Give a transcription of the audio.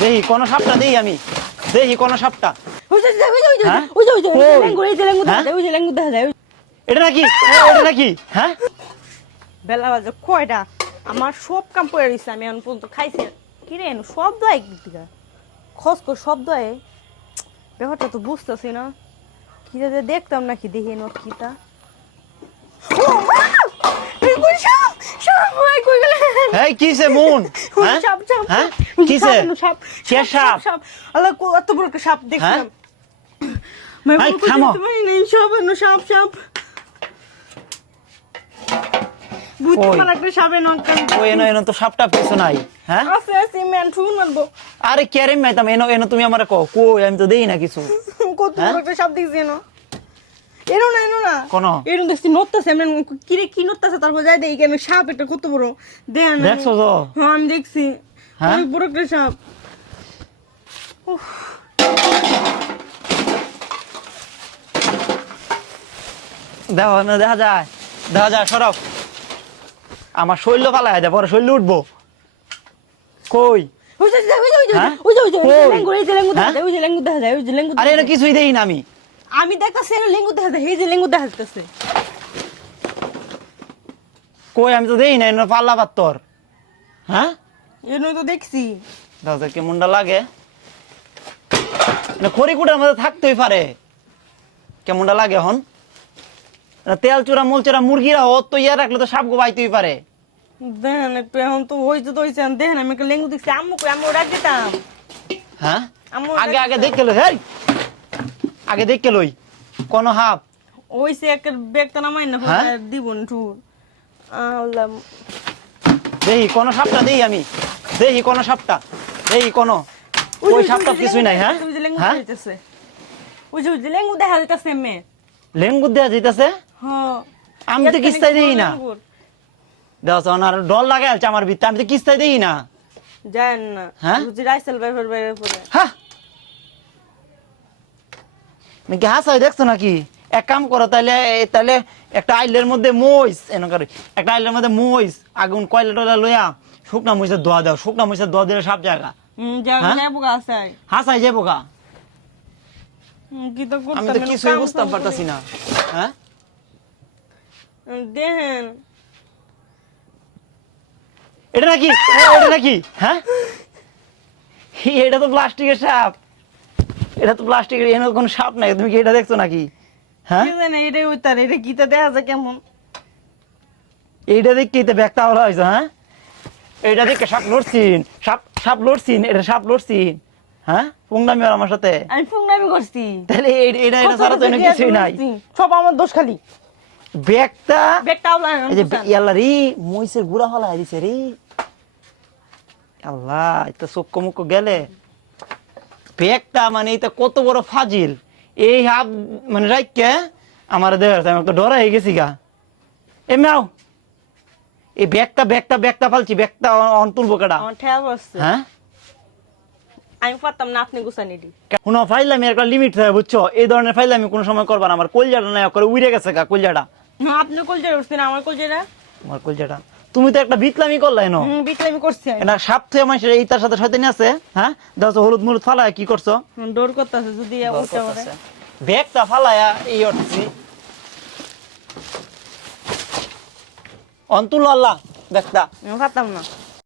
দেখি কোন সাপটা দেই আমি, দেখি কোন সাপটা। হ্যাঁ? এটা নাকি, এটা নাকি? হ্যাঁ, বেলা বাজে কয়টা? আমার সব কাম পড়ে রয়েছে, আমি এখন পর্যন্ত খাইছি। কি রে শব্দ হয় দিকা খসখস শব্দ হয়, ব্যাপারটা তো বুঝতেছি না। কি যে দেখতাম নাকি, দেখি না কিটা। এই কিসে মন? হ্যাঁ হ্যাঁ, কিসে? কে সাপ? আল্লাহ এত বড় একটা সাপ দেখলাম। এই থামো। সাপ সাপ বুঝতে ওই। পারলাম একটা সাপের নঙ্কান। ওই এনো এনো তো সাপটা কিছু নাই। হ্যাঁ, আছে আছে মেন শুন মানবো। আরে কেরে মাইতাম, এনো এনো তুমি আমারে কও কই, আমি তো দেই না কিছু। কত বড় একটা সাপ দেখছি এনো। এনো না এনো না কোন? এরকম দেখছি নড়তাছে, এমন কি রে কি নড়তাছে, তারপর যাই দেখি কেন সাপ একটা কত বড় দেখ না। দেখছো তো? হ্যাঁ আমি দেখছি। হ্যাঁ? অনেক বড় একটা সাপ। দেখো না, দেখা যায়, দেখা যায়, সরব। আমার শৈল্য ফালাই দেয়, পরে শৈল্য উঠবো। কই? হ্যাঁ? কই? আরে এটা কিছুই দেই না আমি। আমি দেখতেছি লেঙ্গু দেখা যায়, এই যে লেঙ্গু দেখা যাচ্ছে। কই, আমি তো দেই না, এনে পাল্লা পাত্তর। হ্যাঁ, এর তো দেখছি। দেখো তো কেমনটা লাগে। না খড়িকুটার মধ্যে থাকতেই পারে। কেমনটা লাগে এখন? না তেল চূড়া মূল চূড়া মুরগিরা ও তো ইয়ে রাখলে তো সাপ গোবাইতেই পারে। দেখেন একটু এখন তো হয়েছে তো হয়েছে, দেখেন আমি একটা লেঙ্গু দেখছি। আম্মু কই, আম্মু ডাক দিতাম। হ্যাঁ, আম্মু আগে আগে দেখে লই, হেই আগে দেখে লই কোন হাপ। ওইসে একটা ব্যাগটা নামাই না হ্যাঁ? দিব ঠুর আল্লাহ। দেখি কোন সাপটা দেই আমি, দেখি কোন সাপটা, দেখি কোন। ওই সাপটা কিছুই নাই। হ্যাঁ ওই যে লেঙ্গু হ্যাঁ, যাইতেছে, ওই যে লেঙ্গু দেখা যাইতেছে মে। লেঙ্গু দেয়া যাইতাছে। হ্যাঁ আমি তো কিস্তাই দেই না। দেখো আর ডর লাগে আছে আমার ভিতরে, আমি তো কিস্তাই দেই না। জানেন না হ্যাঁ? বুঝি রাইসেল বাইফার বাইরে পড়ে। হ্যাঁ, নাকি হাসাই দেখছো নাকি? এক কাম করো তাইলে, তাইলে একটা আইলের মধ্যে মইস এনকার, একটা আইলের মধ্যে মইস আগুন কয়লা টয়লা লইয়া শুকনা মরিচের দোয়া দাও, শুকনা মরিচের দোয়া দিলে সাপ জায়গা। হ্যাঁ? যাবো আছে হাসাই যাবো গা। কি তো আমি করতাম তো কিছুই বুঝতে পারতাছি না। হ্যাঁ, দেখেন এটা নাকি, এটা নাকি? হ্যাঁ, এটা তো প্লাস্টিকের সাপ, এটা তো প্লাস্টিকের, এর কোনো সাপ নাই। তুমি কি এটা দেখছো নাকি? হ্যাঁ, কি জানে এটাই উত্তর, এটা গীতা দেখা যায় কেমন। এইটা দেখে তো ব্যাগটা হলো হয়েছে। হ্যাঁ, এইটা দেখে সাপ লড়ছিন, সাপ সাপ লড়ছিন, এটা সাপ লড়ছিন। হ্যাঁ, পুংনামি আর আমার সাথে। আমি ফুংনামি করছি, তাহলে এটা এটা ছাড়া তো এনে কিছুই নাই। সব আমার দোষ খালি। ব্যাগটা ব্যাগটাও এই যে ইয়াল্লা রে মইসের গুড়া হলা দিছে রে। আল্লাহ, এটা চোখ মুখ গেলে ব্যাগটা মানে এটা কত বড় ফাজিল। এই হাত মানে রাইকে আমার দেহ আমি তো ডরা হয়ে গেছি গা। এ নাও এই ব্যাগটা ব্যাগটা ব্যাগটা ফালছি, ব্যাগটা অন তুলবো কেডা? আমার ঠেয়া বসছে, হ্যাঁ, আমি পারতাম না, আপনি গুছানি দি। কোনো ফাইলামি একটা লিমিট থাকে বুঝছো? এই ধরনের ফাইলামি কোনো সময় করবা না। আমার কলজাটা না করে উড়ে গেছে গা কলজাটা। না আপনি কলজা উঠছেন, আমার কলজাটা। আমার কলজাটা তুমি তো একটা বিতলামি করলাই না। বিটলামি করছি আমি। এটা সাপ থেকে মানুষের এইটার সাথে শয়তানি আছে। হ্যাঁ, দেখো হলুদ মলুদ ফালায় কি করছো? ডোর করতেছে যদি উঠতে পারে। ব্যাগটা ফালায়া এই অর্থি অন্তুল আল্লাহ ব্যাগটা আমি পারতাম না।